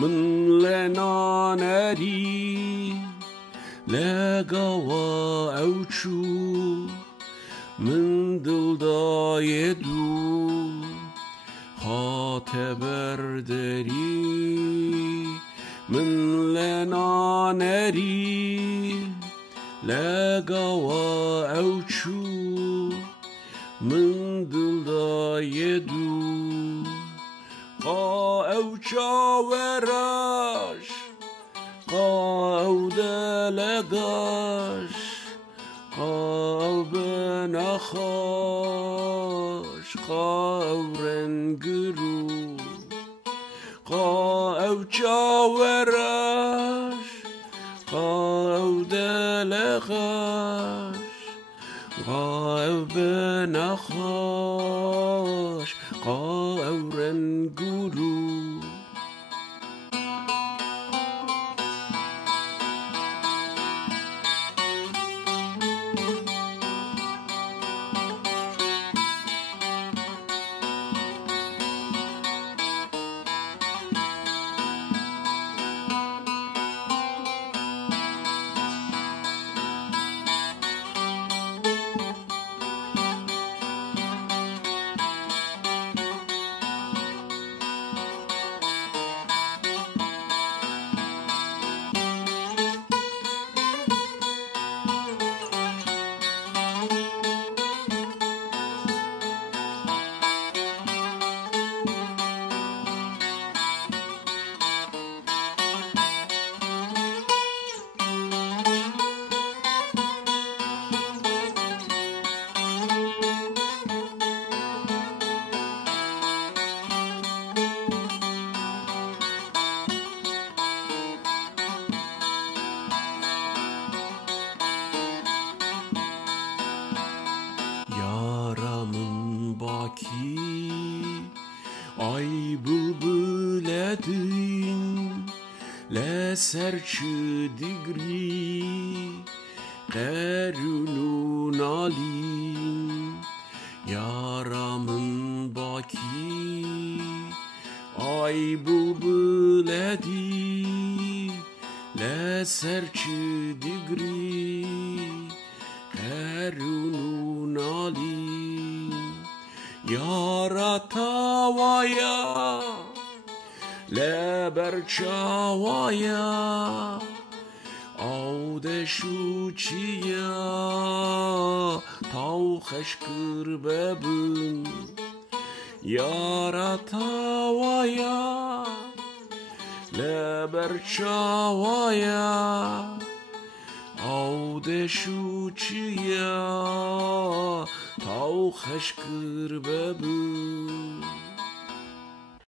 من لنانری لگاوا اوچو من دلدای دو خاطبر دری من لنانری لگاوا اوچو من دلدای دو قا اوچا وراش قا او دلگاش قلب نخاش قا او رنگرو قا اوچا وراش قا او دلگاش قلب نخاش قا او رنگرو Yaramın baki ay bülbüledin le serçü digri kerunun alin yaramın baki ay bülbüledin le serçü digri kerunun alin yaratavaya leberçavaya avdeşuçiya tav xeşkır bebün yaratavaya leberçavaya avdeşuçiya tav xeşkır bebün